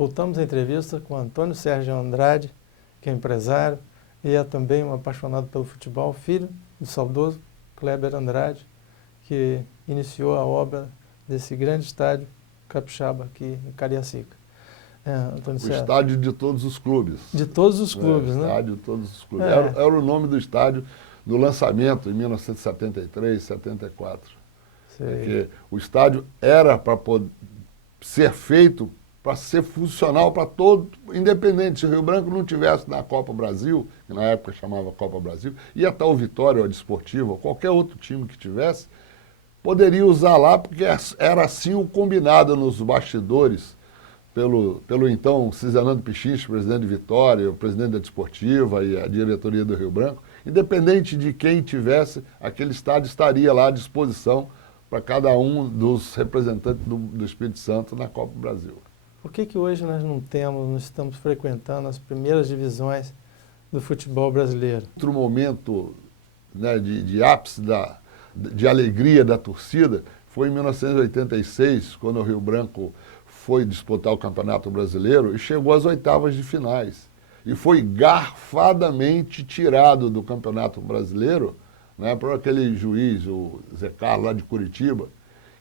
Voltamos à entrevista com Antônio Sérgio Andrade, que é empresário e é também um apaixonado pelo futebol, filho do saudoso Kleber Andrade, que iniciou a obra desse grande estádio capixaba aqui em Cariacica. O estádio de todos os clubes. De todos os clubes, né? Estádio de todos os clubes. Era o nome do estádio no lançamento, em 1973, 74. Porque o estádio era para ser feito, para ser funcional para todo, independente. Se o Rio Branco não tivesse na Copa Brasil, que na época chamava Copa Brasil, ia estar o Vitória ou a Desportiva, ou qualquer outro time que tivesse, poderia usar lá, porque era assim o combinado nos bastidores, pelo então Cisanando Pichincha, presidente de Vitória, o presidente da Desportiva e a diretoria do Rio Branco. Independente de quem tivesse, aquele estádio estaria lá à disposição para cada um dos representantes do Espírito Santo na Copa do Brasil. Por que hoje nós não estamos frequentando as primeiras divisões do futebol brasileiro? Outro momento, né, de ápice de alegria da torcida foi em 1986, quando o Rio Branco foi disputar o Campeonato Brasileiro e chegou às oitavas de finais. E foi garfadamente tirado do Campeonato Brasileiro, né, por aquele juiz, o Zé Carlos, lá de Curitiba,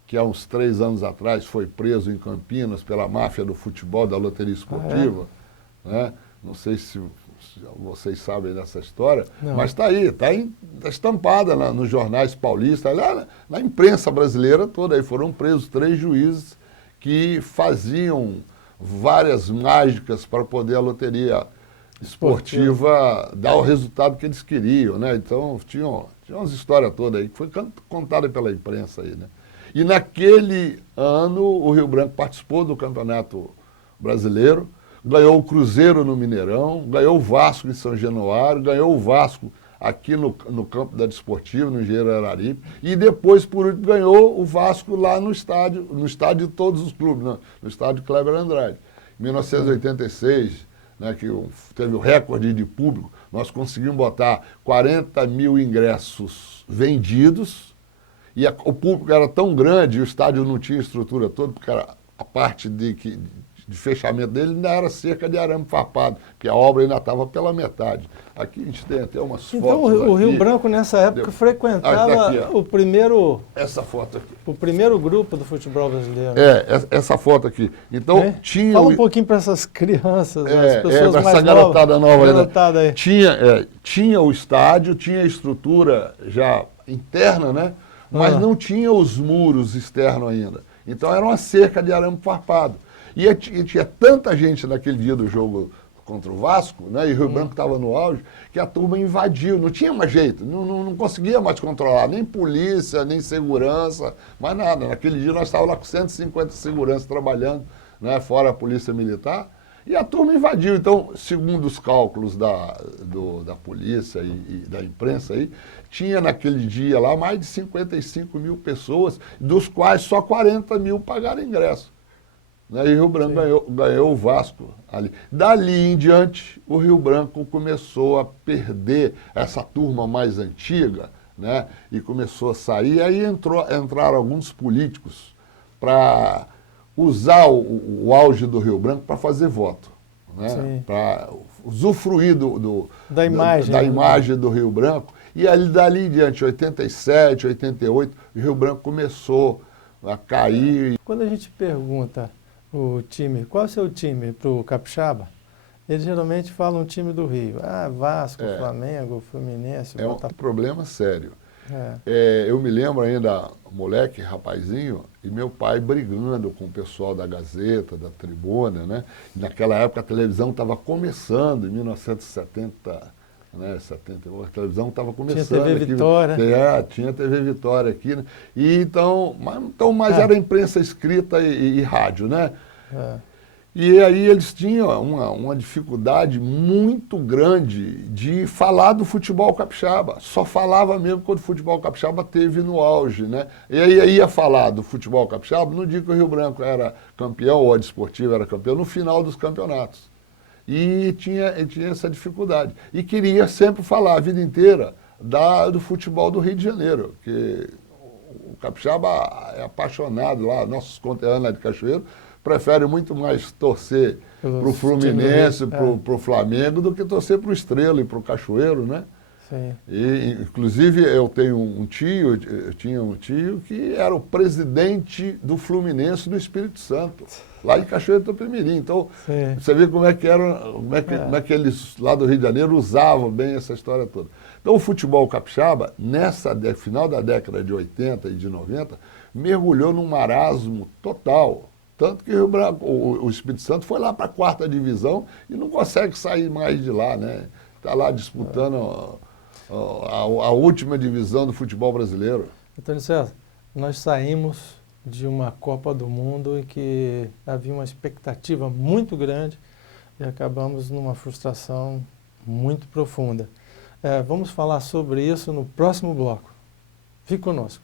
que há uns 3 anos atrás foi preso em Campinas pela máfia do futebol, da loteria esportiva. Né? Não sei se vocês sabem dessa história, mas está aí, está estampada nos jornais paulistas, lá na imprensa brasileira toda. Aí foram presos 3 juízes que faziam várias mágicas para poder a loteria esportiva dar o resultado que eles queriam, né? Então, tinha umas histórias todas aí, que foi contada pela imprensa aí, né? E naquele ano, o Rio Branco participou do Campeonato Brasileiro, ganhou o Cruzeiro no Mineirão, ganhou o Vasco em São Januário, ganhou o Vasco aqui no campo da Desportiva, no Engenheiro Araripe, e depois, por último, ganhou o Vasco lá no estádio de todos os clubes, no estádio Kleber Andrade. Em 1986, né, que teve o recorde de público, nós conseguimos botar 40 mil ingressos vendidos, e o público era tão grande, e o estádio não tinha estrutura toda, porque a parte de fechamento dele ainda era cerca de arame farpado, porque a obra ainda estava pela metade. Aqui a gente tem até umas fotos. Então o Rio Branco nessa época frequentava essa foto aqui. O primeiro grupo do futebol brasileiro. Essa foto aqui. Então tinha. Fala um pouquinho para essas crianças, as pessoas mais essa garotada nova aí. Tinha o estádio, tinha a estrutura já interna, né? Mas não tinha os muros externos ainda. Então era uma cerca de arame farpado. E tinha tanta gente naquele dia do jogo contra o Vasco, né, e o Rio Branco estava no auge, que a turma invadiu, não tinha mais jeito, não conseguia mais controlar, nem polícia, nem segurança, mais nada. Naquele dia nós estávamos lá com 150 seguranças trabalhando, né, fora a polícia militar, e a turma invadiu. Então, segundo os cálculos da polícia e da imprensa aí, tinha naquele dia lá mais de 55 mil pessoas, dos quais só 40 mil pagaram ingresso. E o Rio Branco ganhou o Vasco ali. Dali em diante, o Rio Branco começou a perder essa turma mais antiga, né? E começou a sair. Aí entraram alguns políticos para usar o auge do Rio Branco para fazer voto, né? Para usufruir da imagem do Rio Branco. E ali, dali em diante, 87, 88, o Rio Branco começou a cair. Quando a gente pergunta o time, qual é o seu time para o capixaba? Eles geralmente falam o time do Rio. Vasco, Flamengo, Fluminense, Botafogo. Um problema sério. Eu me lembro ainda, moleque, rapazinho, e meu pai brigando com o pessoal da Gazeta, da Tribuna, né? E naquela época a televisão estava começando, em 1970, né, 71, a televisão estava começando. Tinha TV aqui, Vitória. Tinha TV Vitória aqui, né? E então, mas era imprensa escrita e rádio, né? E aí eles tinham uma dificuldade muito grande de falar do futebol capixaba. Só falava mesmo quando o futebol capixaba teve no auge, né? E aí ia falar do futebol capixaba no dia que o Rio Branco era campeão, ou a Desportiva era campeão, no final dos campeonatos. E tinha essa dificuldade. E queria sempre falar a vida inteira do futebol do Rio de Janeiro, que o capixaba é apaixonado lá, nossos conterrâneos lá de Cachoeiro, prefere muito mais torcer para o Fluminense, para o Flamengo, do que torcer para o Estrela e para o Cachoeiro, né? Sim. E, inclusive, eu tinha um tio que era o presidente do Fluminense do Espírito Santo, lá em Cachoeiro do Itapemirim. Então, Sim. você vê como é que eles lá do Rio de Janeiro usavam bem essa história toda. Então, o futebol capixaba, final da década de 80 e de 90, mergulhou num marasmo total. Tanto que o Espírito Santo foi lá para a 4ª divisão e não consegue sair mais de lá, né? Está lá disputando a última divisão do futebol brasileiro. Antônio César, nós saímos de uma Copa do Mundo em que havia uma expectativa muito grande e acabamos numa frustração muito profunda. Vamos falar sobre isso no próximo bloco. Fique conosco.